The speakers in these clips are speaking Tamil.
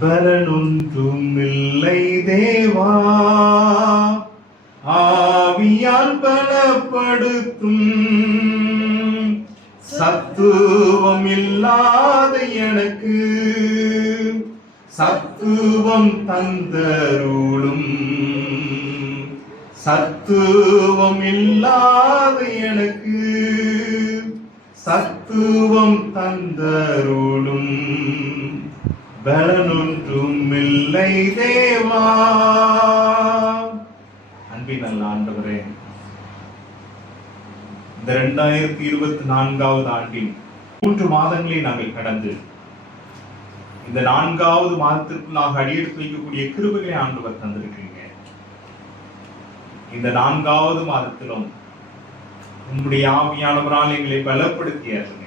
பலனொன்றும் இல்லை தேவா. ஆவியால் பலப்படுத்தும் சத்துவம் இல்லாத எனக்கு சத்துவம் தந்தருளும் சத்துவம் இல்லாத எனக்கு சத்துவம் தந்தருளும் பலனொன்றும் இல்லை தேவா. அன்பின் நல்ல ஆண்டவரே இந்த இரண்டாயிரத்தி இருபத்தி நான்காவது ஆண்டின் மூன்று மாதங்களை நாங்கள் கடந்து இந்த நான்காவது மாதத்திற்குள்ளாக அடியெடுத்து வைக்கக்கூடிய கிருபைகளை ஆண்டவர் தந்திருக்கீங்க இந்த நான்காவது மாதத்திலும் உங்களுடைய ஆவியானவரால் எங்களை பலப்படுத்தியாருங்க.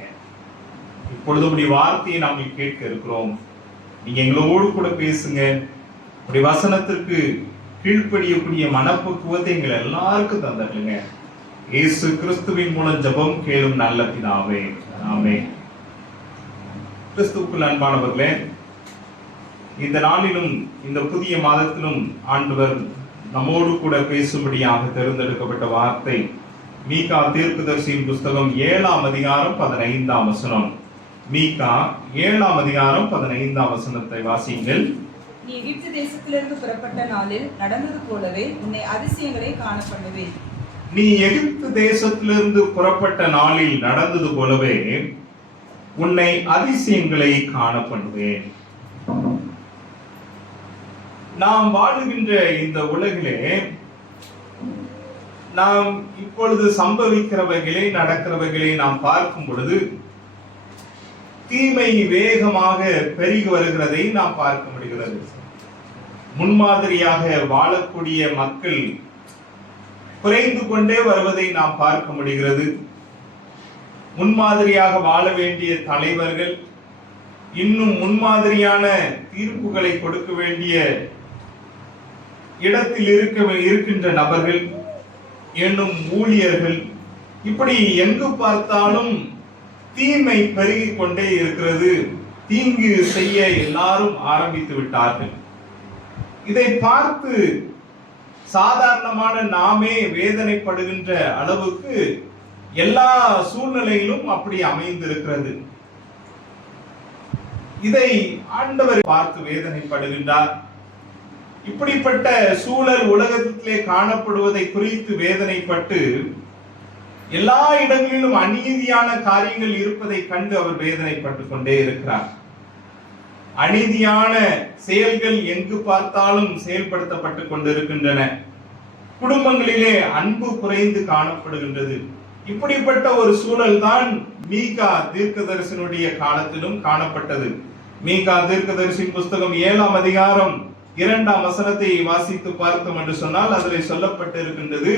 இப்பொழுது உங்களுடைய வார்த்தையை நாங்கள் கேட்க இருக்கிறோம். நீங்க எங்களோடு கூட பேசுங்க. அப்படி வசனத்திற்கு கீழ்ப்படியக்கூடிய மனப்பக்குவத்தை எங்கள் எல்லாருக்கும் தந்துடுங்க இயேசு கிறிஸ்துவின் மூலம் ஜெபம் கேளும் நல்ல பிதாவே. ஆமே கிறிஸ்துவுக்குள் அன்பானவர்களே இந்த நாளிலும் இந்த புதிய மாதத்திலும் ஆண்டவர் நம்மோடு கூட பேசும்படியாக தேர்ந்தெடுக்கப்பட்ட வார்த்தை மீகா தீர்க்கதர்சியின் புஸ்தகம் ஏழாம் அதிகாரம் பதினைந்தாம் வசனம். மீகா ஏழாம் அதிகாரம் பதினைந்தாம் வசனத்தை வாசியுங்கள். நீ எகிப்து தேசத்திலிருந்து புறப்பட்ட நாளில் நடந்தது போலவே உன்னை அதிசயங்களை காண பண்ணுவேன் நீ எகிப்து தேசத்திலிருந்து புறப்பட்ட நாளில் நடந்தது போலவே உன்னை அதிசயங்களை காண பண்ணுவேன் நாம் வாழுகின்ற இந்த உலகிலே நாம் இப்பொழுது சம்பவிக்கிறவைகளை நடக்கிறவைகளை நாம் பார்க்கும் பொழுது தீமை வேகமாக பெருகி வருகிறதை நாம் பார்க்க முடிகிறது. முன்மாதிரியாக வாழக்கூடிய மக்கள் குறைந்து கொண்டே வருவதை நாம் பார்க்க முடிகிறது. முன்மாதிரியாக வாழ வேண்டிய தலைவர்கள் இன்னும் முன்மாதிரியான தீர்ப்புகளை கொடுக்க வேண்டிய இடத்தில் இருக்க இருக்கின்ற நபர்கள் என்னும் ஊழியர்கள் இப்படி எங்கு பார்த்தாலும் தீமை பெருகி கொண்டே இருக்கிறது. தீங்கு செய்ய எல்லாரும் ஆரம்பித்து விட்டார்கள். இதை பார்த்து சாதாரணமான நாமே வேதனைப்படுகின்ற அளவுக்கு எல்லா சூழ்நிலையிலும் அப்படி அமைந்திருக்கிறது. இதை ஆண்டவர் பார்த்து வேதனைப்படுகின்றார். இப்படிப்பட்ட சூழல் உலகத்திலே காணப்படுவதை குறித்து வேதனைப்பட்டு எல்லா இடங்களிலும் அநீதியான காரியங்கள் இருப்பதை கண்டு அவர் வேதனைப்பட்டு கொண்டே இருக்கிறார். அநீதியான செயல்கள் எங்கு பார்த்தாலும் செயல்படுத்தப்பட்டு கொண்டிருக்கின்றன. குடும்பங்களிலே அன்பு குறைந்து காணப்படுகின்றது. இப்படிப்பட்ட ஒரு சூழல் தான் மீகா தீர்க்கதரிசனுடைய காலத்திலும் காணப்பட்டது. மீகா தீர்க்கதரிசின் புஸ்தகம் ஏழாம் அதிகாரம் இரண்டாம் வசனத்தை வாசித்து பார்த்தோம் என்று சொன்னால் அதில் சொல்லப்பட்டிருக்கின்றது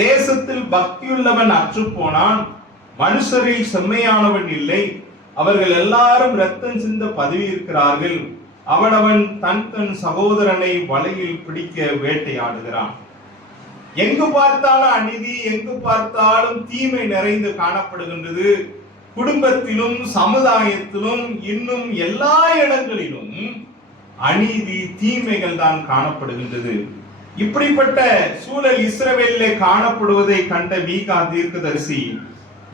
தேசத்தில் பக்தியுள்ளவன் அற்று போனான் மனுஷரில் செம்மையானவன் இல்லை. அவர்கள் எல்லாரும் ரத்தம் சிந்த பதவி இருக்கிறார்கள் அவனவன் தன் தன் சகோதரனை வலையில் பிடிக்க வேட்டையாடுகிறான். எங்கு பார்த்தாலும் அநீதி எங்கு பார்த்தாலும் தீமை நிறைந்து காணப்படுகின்றது. குடும்பத்திலும் சமுதாயத்திலும் இன்னும் எல்லா இடங்களிலும் அநீதி தீமைகள் தான் காணப்படுகின்றது. இப்படிப்பட்ட சூழல் இஸ்ரவேலிலே காணப்படுவதை கண்ட மீகா தீர்க்கதரிசி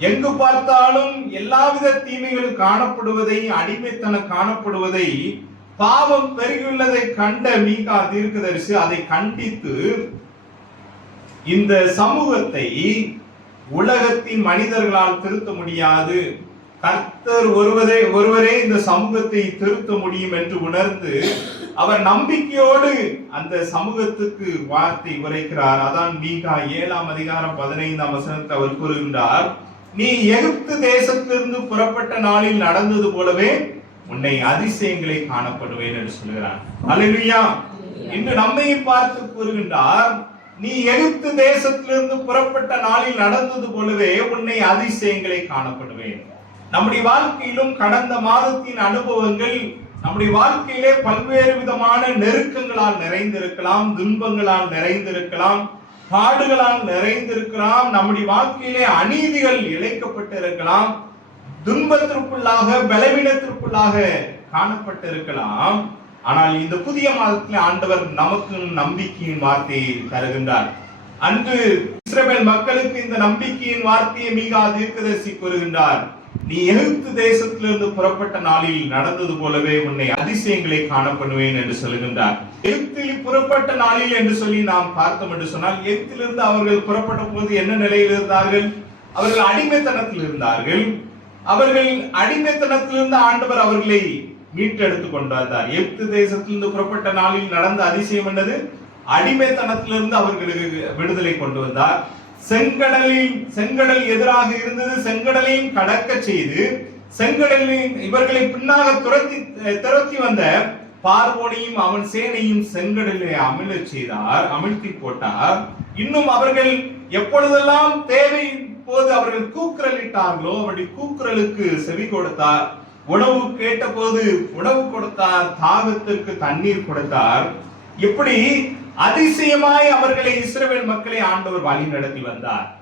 எங்கு பார்த்தாலும் எல்லாவித தீமைகளும் காணப்படுவதை அடிமைத்தனம் காணப்படுவதை பாவம் பெருகியுள்ளதை கண்ட மீகா தீர்க்கதரிசி அதை கண்டித்து இந்த சமூகத்தை உலகத்தின் மனிதர்களால் திருத்த முடியாது. கர்த்தர் ஒருவரே ஒருவரே இந்த சமூகத்தை திருத்த முடியும் என்று உணர்ந்து அவர் நம்பிக்கையோடு அந்த சமூகத்துக்கு வார்த்தை உரைக்கிறார். அதான் மீகா ஏழாம் அதிகாரம் பதினைந்தாம் வசனத்தை அவர் கூறுகின்றார். நீ எகிப்து தேசத்திலிருந்து புறப்பட்ட நாளில் நடந்தது போலவே உன்னை அதிசயங்களை காணப்படுவேன் என்று சொல்கிறார் அல்லேலூயா இன்று நம்மையும் பார்த்து கூறுகின்றார் நீ எகிப்து தேசத்திலிருந்து புறப்பட்ட நாளில் நடந்தது போலவே உன்னை அதிசயங்களை காணப்படுவேன். நம்முடைய வாழ்க்கையிலும் கடந்த மாதத்தின் அனுபவங்கள் நம்முடைய வாழ்க்கையிலே பல்வேறு விதமான நெருக்கங்களால் நிறைந்திருக்கலாம் துன்பங்களால் நிறைந்திருக்கலாம் பாடுகளால் நிறைந்திருக்கலாம் நம்முடைய வாழ்க்கையிலே அநீதிகள் இழைக்கப்பட்டிருக்கலாம் துன்பத்திற்குள்ளாக பலவீனத்திற்குள்ளாக காணப்பட்டிருக்கலாம். ஆனால் இந்த புதிய மாதத்தில் ஆண்டவர் நமக்கு நம்பிக்கையின் வார்த்தையை தருகின்றார். அன்று இஸ்ரேல் மக்களுக்கு இந்த நம்பிக்கையின் வார்த்தையை மீகா தீர்க்கதரிசி கூறுகின்றார். நீ எகிப்து தேசத்திலிருந்து புறப்பட்ட நாளில் நடந்தது போலவே உன்னை அதிசயங்களை காணப்படுவேன் என்று சொல்லுகின்றார். எகிப்தில் புறப்பட்ட நாளில் என்று சொல்லி நாம் பார்த்தோம் என்று சொன்னால் எகிப்திலிருந்து அவர்கள் புறப்பட்ட போது என்ன நிலையில் இருந்தார்கள்? அவர்கள் அடிமைத்தனத்தில் இருந்தார்கள். அவர்கள் அடிமைத்தனத்திலிருந்து ஆண்டவர் அவர்களை மீட்டெடுத்துக் கொண்டு வந்தார் எகிப்து தேசத்திலிருந்து புறப்பட்ட நாளில் நடந்த அதிசயம் என்னது? அடிமைத்தனத்திலிருந்து அவர்களுக்கு விடுதலை கொண்டு வந்தார். செங்கடலின் செங்கடல் எதிராக இருந்தது செங்கடலையும் கடக்க செய்து செங்கடலில் இவர்களை பின்னாக துரத்தி துரத்தி வந்த பார்வோனையும் அவன் சேனையும் செங்கடலை அமிழச் செய்தார் அமிழ்த்தி போட்டார். இன்னும் அவர்கள் எப்பொழுதெல்லாம் தேவை போது அவர்கள் கூக்குரலிட்டார்களோ அவருடைய கூக்குரலுக்கு செவி கொடுத்தார். உணவு கேட்டபோது உணவு கொடுத்தார் தாகத்திற்கு தண்ணீர் கொடுத்தார். இப்படி அதிசயமாய் அவர்களை இஸ்ரவேல் மக்களை ஆண்டவர் வழி நடத்தி வந்தார்.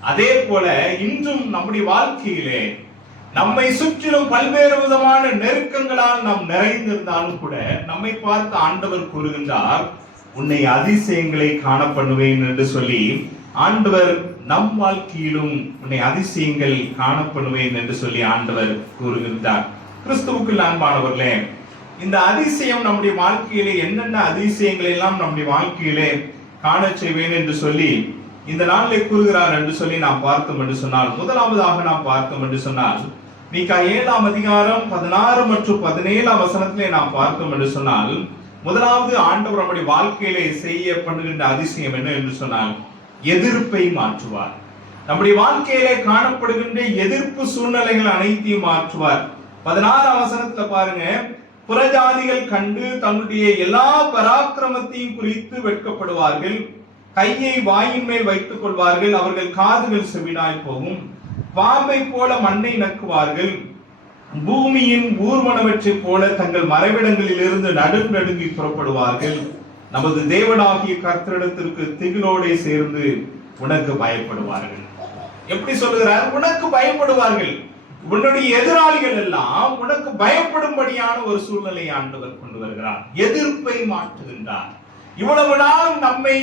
அதே போல இன்றும் நம்முடைய வாழ்க்கையிலே நம்மை சுற்றிலும் பல்வேறு விதமான நெருக்கங்களால் நாம் நிறைந்திருந்தாலும் கூட நம்மை பார்த்து ஆண்டவர் கூறுகின்றார் உன்னை அதிசயங்களை காணப்படுவேன் என்று சொல்லி ஆண்டவர் நம் வாழ்க்கையிலும் உன்னை அதிசயங்கள் காணப்படுவேன் என்று சொல்லி ஆண்டவர் கூறுகின்றார். கிறிஸ்துவுக்குள் அன்பானவர்களே இந்த அதிசயம் நம்முடைய வாழ்க்கையிலே என்னென்ன அதிசயங்களை எல்லாம் நம்முடைய வாழ்க்கையிலே காண செய்வேன் என்று சொல்லி இந்த நாளிலே கூறுகிறார் என்று சொல்லி நாம் பார்த்தோம் என்று சொன்னால் முதலாவதாக நாம் பார்த்தோம் என்று சொன்னால் மீகா ஏழாம் அதிகாரம் பதினாறு மற்றும் பதினேழாம் வசனத்திலே நாம் பார்த்தோம் என்று சொன்னால் முதலாவது ஆண்டவர் நம்முடைய வாழ்க்கையிலே செய்யப்படுகின்ற அதிசயம் என்ன என்று சொன்னால் எதிர்ப்பை மாற்றுவார். நம்முடைய வாழ்க்கையிலே காணப்படுகின்ற எதிர்ப்பு சூழ்நிலைகள் அனைத்தையும் மாற்றுவார். பதினாறாம் வசனத்துல பாருங்க புறஜாதிகள் கண்டு தன்னுடைய எல்லா பராக்கிரமத்தையும் குறித்து வெட்கப்படுவார்கள். கையை வாயின் மேல் வைத்துக் கொள்வார்கள். அவர்கள் காதுகள் செவிடாய் போகும். பாம்பை போல மண்ணை நக்குவார்கள். பூமியின் ஊர்வனவற்றைப் போல தங்கள் மறைவிடங்களில் இருந்து நடுங் நடுங்கி புறப்படுவார்கள். நமது தேவனாகிய கர்த்தரிடத்திற்கு திகிலோடே சேர்ந்து உனக்கு பயப்படுவார்கள். எப்படி சொல்லுகிறார்? உனக்கு பயப்படுவார்கள். உன்னுடைய எதிராளிகள் எல்லாம் உனக்கு பயப்படும்படியான ஒரு சூழ்நிலையை ஆண்டவர் கொண்டு வருகிறார். எதிர்ப்பை மாற்றுகின்றார். இவ்வளவு நாளும் நம்மை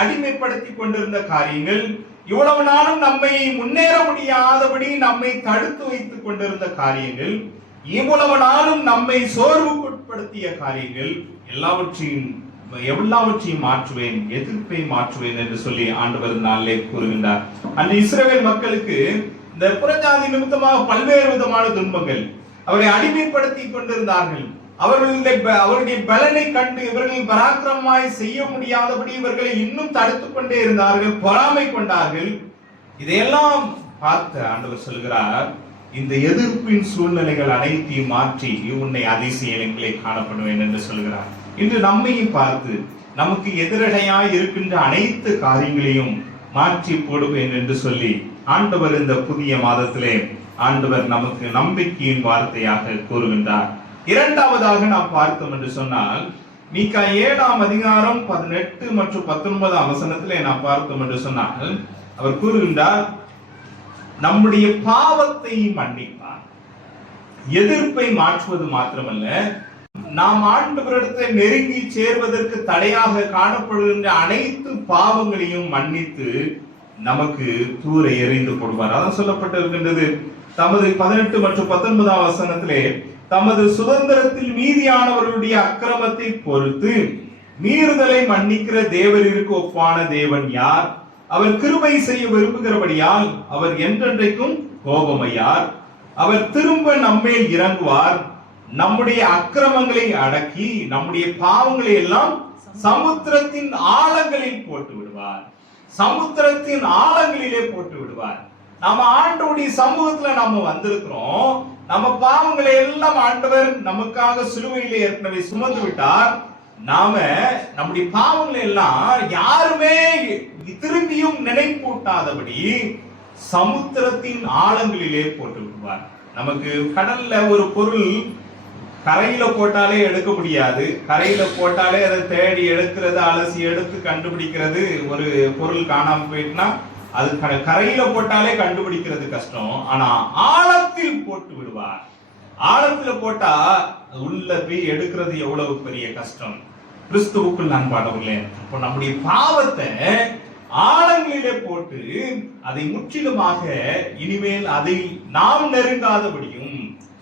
அடிமைப்படுத்தி கொண்டிருந்த காரியங்கள் இவ்வளவு நாளும் நம்மை முன்னேற முடியாதபடி நம்மை தடுத்து வைத்துக் கொண்டிருந்த காரியங்கள் இவ்வளவு நாளும் நம்மை சோர்வுக்குட்படுத்திய காரியங்கள் எல்லாவற்றையும் எல்லாவற்றையும் மாற்றுவேன் எதிர்ப்பை மாற்றுவேன் என்று சொல்லி ஆண்டவர் நாளிலே கூறுகின்றார். அந்த இஸ்ரேல் மக்களுக்கு இந்த புறஜாதி நிமித்தமாக பல்வேறு விதமான துன்பங்கள் அவரை அடிமைப்படுத்தி கொண்டிருந்தார்கள். அவர்களுடைய ப- அவருடைய பலனை கண்டு இவர்கள் பராக்கிரமாய் செய்ய முடியாதபடி இவர்களை இன்னும் தடுத்துக் கொண்டே இருந்தார்கள் பொறாமை கொண்டார்கள். இதையெல்லாம் பார்த்து ஆண்டவர் சொல்கிறார் இந்த எதிர்ப்பின் சூழ்நிலைகள் அனைத்தையும் மாற்றி உன்னை அதிசயங்களை காணப்படுவேன் என்று சொல்கிறார். இன்று நம்மையும் பார்த்து நமக்கு எதிரடையாய் இருக்கின்ற அனைத்து காரியங்களையும் மாற்றி போடுவேன் என்று சொல்லி ஆண்டவர் இந்த புதிய மாதத்திலே ஆண்டவர் நமக்கு நம்பிக்கையின் வார்த்தையாக கூறுகின்றார். இரண்டாவதாக நாம் பார்த்தோம் என்று சொன்னால் மீகா ஏழாம் அதிகாரம் பதினெட்டு மற்றும் பத்தொன்பதாம் வசனத்திலே நாம் பார்த்தோம் என்று சொன்னால் அவர் கூறுகின்றார் நம்முடைய பாவத்தை மன்னிப்பார். எதிர்ப்பை மாற்றுவது மாத்திரமல்ல நாம் ஆண்டவரிடத்தை நெருங்கி சேர்வதற்கு தடையாக காணப்படுகின்ற அனைத்து பாவங்களையும் மன்னித்து நமக்கு தூரை எறிந்து போடுவார். அதான் சொல்லப்பட்டிருக்கின்றது. தமது பதினெட்டு மற்றும் பத்தொன்பதாம் வசனத்திலே தமது சுதந்திரத்தில் மீதியானவர்களுடைய அக்கிரமத்தை பொறுத்து மீறுதலை மன்னிக்கிற தேவரிற்கு ஒப்பான தேவன் யார்? அவர் கிருபை செய்ய விரும்புகிறபடியால் அவர் என்றென்றைக்கும் கோபமையார். அவர் திரும்ப நம்மேல் இறங்குவார். நம்முடைய அக்கிரமங்களை அடக்கி நம்முடைய பாவங்களை எல்லாம் சமுத்திரத்தின் ஆழங்களில் போட்டு விடுவார் சமுத்திரத்தின் ஆழங்களிலே போட்டு விடுவார். நம்ம ஆண்டோடைய சமூகத்துல நம்ம வந்திருக்கிறோம். நம்ம பாவங்களை எல்லாம் ஆண்டவர் நமக்காக சிலுவையிலே ஏற்கனவே சுமந்து விட்டார். நாம நம்முடைய பாவங்களை எல்லாம் யாருமே திரும்பியும் நினைப்பூட்டாதபடி சமுத்திரத்தின் ஆழங்களிலே போட்டு விடுவார். நமக்கு கடல்ல ஒரு பொருள் கரையில போட்டாலே எடுக்க முடியாது. கரையில போட்டாலே அதை தேடி எடுக்கிறது அலசி எடுத்து கண்டுபிடிக்கிறது ஒரு பொருள் காணாம போயிட்டுனா அது க- கரையில போட்டாலே கண்டுபிடிக்கிறது கஷ்டம். ஆனா ஆழத்தில் போட்டு விடுவார். ஆழத்துல போட்டா உள்ள போய் எடுக்கிறது எவ்வளவு பெரிய கஷ்டம். கிறிஸ்துவுக்குள் நான் பாடவில்லை இப்போ நம்முடைய பாவத்தை ஆழங்களிலே போட்டு அதை முற்றிலுமாக இனிமேல் அதை நாம் நெருங்காதபடியும்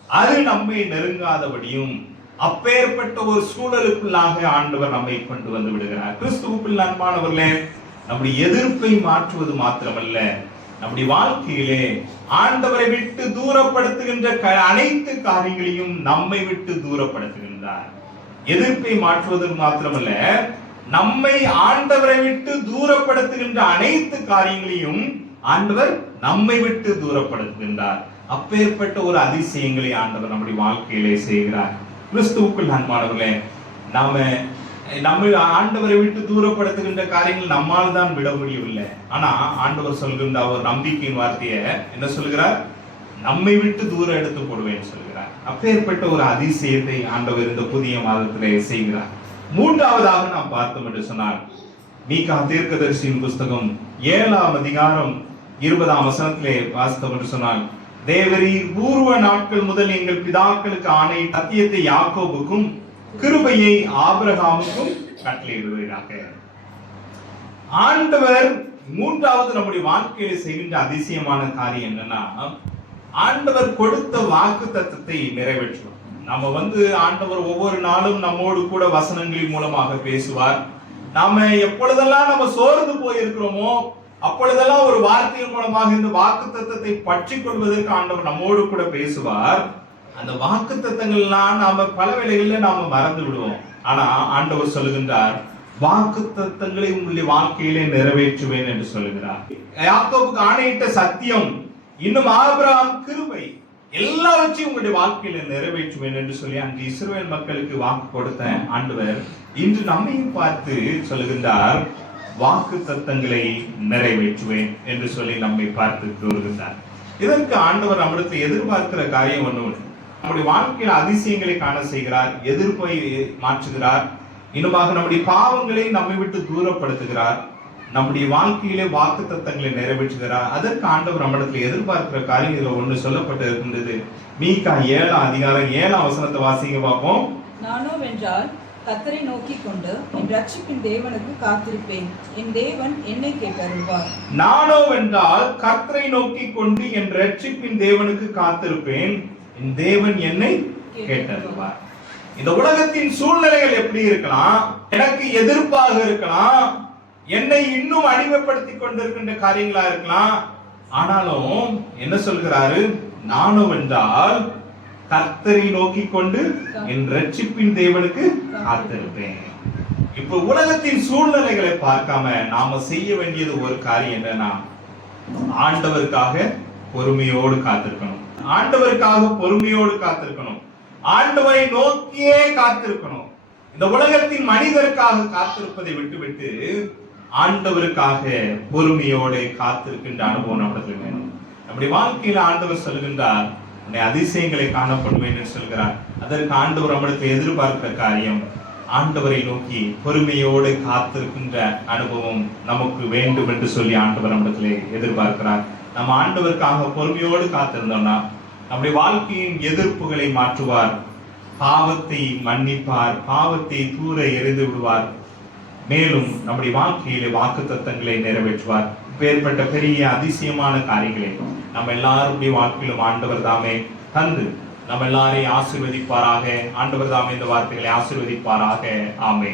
அது நம்மை நெருங்காதபடியும் அப்பேற்பட்ட ஒரு சூழலுக்குள்ளாக ஆண்டவர் நம்மை கொண்டு வந்து விடுகிறார். கிறிஸ்துவுக்குள் அன்பானவர்களே நம்முடைய எதிர்ப்பை மாற்றுவது மாத்திரமல்ல. நம்முடைய வாழ்க்கையிலே ஆண்டவரை விட்டு தூரப்படுத்துகின்ற க- அனைத்து காரியங்களையும் நம்மை விட்டு தூரப்படுத்துகின்றார். எதிர்ப்பை மாற்றுவது மாத்திரமல்ல நம்மை ஆண்டவரை விட்டு தூரப்படுத்துகின்ற அனைத்து காரியங்களையும் ஆண்டவர் நம்மை விட்டு தூரப்படுத்துகின்றார். அப்பேற்பட்ட ஒரு அதிசயங்களை ஆண்டவர் நம்முடைய வாழ்க்கையிலே செய்கிறார். கிறிஸ்துவுக்குள் அன்பானவர்களே நாம நம்ம ஆண்டவரை விட்டு தூரப்படுத்துகின்ற காரியங்கள் நம்மால் தான் விட முடியவில்லை. ஆனா ஆண்டவர் சொல்கின்ற அவர் நம்பிக்கையின் வார்த்தையை என்ன சொல்கிறார்? நம்மை விட்டு தூரம் எடுத்து போடுவேன் சொல்கிறார். அப்பேற்பட்ட ஒரு அதிசயத்தை ஆண்டவர் இந்த புதிய மாதத்திலே செய்கிறார். மூன்றாவதாக நாம் பார்த்தோம் என்று சொன்னார் மீகா தீர்க்கதரிசியின் புஸ்தகம் ஏழாம் அதிகாரம் இருபதாம் வசனத்திலே வாசித்தோம் என்று சொன்னால் தேவரீர் பூர்வ நாட்கள் முதல் எங்கள் பிதாக்களுக்கு ஆணை சத்தியத்தை யாக்கோபுக்கும் கிருபையை ஆபிரகாமுக்கும் கட்டளையிடுவீராக ஆண்டவர் மூன்றாவது நம்முடைய வாழ்க்கையில செய்கின்ற அதிசயமான காரியம் என்னன்னா ஆண்டவர் கொடுத்த வாக்கு தத்தத்தை நிறைவேற்றுவார். நம்ம வந்து ஆண்டவர் ஒவ்வொரு நாளும் நம்மோடு கூட வசனங்களின் மூலமாக பேசுவார். நாம எப்பொழுதெல்லாம் நம்ம சோர்ந்து போயிருக்கிறோமோ அப்பொழுதெல்லாம் ஒரு வார்த்தையின் மூலமாக இந்த வாக்கு தத்தத்தை பற்றி கொள்வதற்கு ஆண்டவர் நம்மோடு கூட பேசுவார். அந்த வாக்கு தத்தங்கள்லாம் நாம பல வேளைகளில் நாம மறந்து விடுவோம். ஆனா ஆண்டவர் சொல்லுகின்றார் வாக்கு தத்தங்களை உங்களுடைய வாழ்க்கையிலே நிறைவேற்றுவேன் என்று சொல்லுகிறார். யாக்கோவுக்கு ஆணையிட்ட சத்தியம் இன்னும் ஆபிரகாம் கிருபை எல்லாவற்றையும் உங்களுடைய வாழ்க்கையில நிறைவேற்றுவேன் என்று சொல்லி அங்கு இஸ்ரேல் மக்களுக்கு வாக்கு கொடுத்த ஆண்டவர் இன்று நம்மையும் பார்த்து சொல்லுகின்றார் வாக்கு தத்தங்களை நிறைவேற்றுவேன் என்று சொல்லி நம்மை பார்த்து கூறுகின்றார். இதற்கு ஆண்டவர் நம்மிடத்தில் எதிர்பார்க்கிற காரியம் ஒன்று நம்முடைய வாழ்க்கையில் அதிசயங்களை காண செய்கிறார் எதிர்ப்பை மாற்றுகிறார். இன்னுமாக நம்முடைய பாவங்களை நம்மை விட்டு தூரப்படுத்துகிறார். நம்முடைய வாழ்க்கையிலே வாக்கு தத்தங்களை நிறைவேற்றுகிறார். அதற்கு ஆண்டவர் நம்மிடத்தில் எதிர்பார்க்கிற காரியம் இதுல ஒன்று சொல்லப்பட்டு இருக்கின்றது மீகா ஏழாம் அதிகாரம் ஏழாம் அவசரத்தை வாசிங்க பார்ப்போம். நானோ வென்றால் கத்தரை நோக்கி கொண்டு என் ரட்சிப்பின் தேவனுக்கு காத்திருப்பேன். என் தேவன் என்னை கேட்டருள்வார். நானோ வென்றால் கத்தரை நோக்கி கொண்டு என் ரட்சிப்பின் தேவனுக்கு காத்திருப்பேன். என் தேவன் என்னை கேட்டருள்வார். இந்த உலகத்தின் சூழ்நிலைகள் எப்படி இருக்கலாம்? எனக்கு எதிர்ப்பாக இருக்கலாம். என்னை இன்னும் அடிமைப்படுத்தி கொண்டிருக்கின்ற காரியங்களா இருக்கலாம். ஆனாலும் என்ன சொல்கிறாரு? நானும் என்றால் கர்த்தரை நோக்கி கொண்டு என் ரட்சிப்பின் தேவனுக்கு காத்திருப்பேன். இப்ப உலகத்தின் சூழ்நிலைகளை பார்க்காம நாம செய்ய வேண்டியது ஒரு காரியம் என்னன்னா ஆண்டவருக்காக பொறுமையோடு காத்திருக்கணும். ஆண்டவருக்காக பொறுமையோடு காத்திருக்கணும். ஆண்டவரை நோக்கியே காத்திருக்கணும். இந்த உலகத்தின் மனிதருக்காக காத்திருப்பதை விட்டுவிட்டு ஆண்டவருக்காக பொறுமையோடு காத்திருக்கின்ற அனுபவம் நம்மிடத்தில் வேணும். நம்முடைய வாழ்க்கையில ஆண்டவர் சொல்கின்றார் உன்னை அதிசயங்களை காணப்படுவேன் என்று சொல்கிறார். அதற்கு ஆண்டவர் நம்மிடத்தில் எதிர்பார்க்கிற காரியம் ஆண்டவரை நோக்கி பொறுமையோடு காத்திருக்கின்ற அனுபவம் நமக்கு வேண்டும் என்று சொல்லி ஆண்டவர் நம்மிடத்திலே எதிர்பார்க்கிறார். நம்ம ஆண்டவருக்காக பொறுமையோடு காத்திருந்தோம்னா நம்முடைய வாழ்க்கையின் எதிர்ப்புகளை மாற்றுவார். பாவத்தை மன்னிப்பார் பாவத்தை தூர எறிந்து விடுவார். மேலும் நம்முடைய வாழ்க்கையிலே வாக்கு தத்தங்களை நிறைவேற்றுவார். இப்பேற்பட்ட பெரிய அதிசயமான காரியங்களை நம்ம எல்லாருடைய வாழ்க்கையிலும் ஆண்டவர் தாமே தந்து நம்ம எல்லாரையும் ஆசிர்வதிப்பாராக. ஆண்டவர் தாமே இந்த வார்த்தைகளை ஆசிர்வதிப்பாராக. ஆமே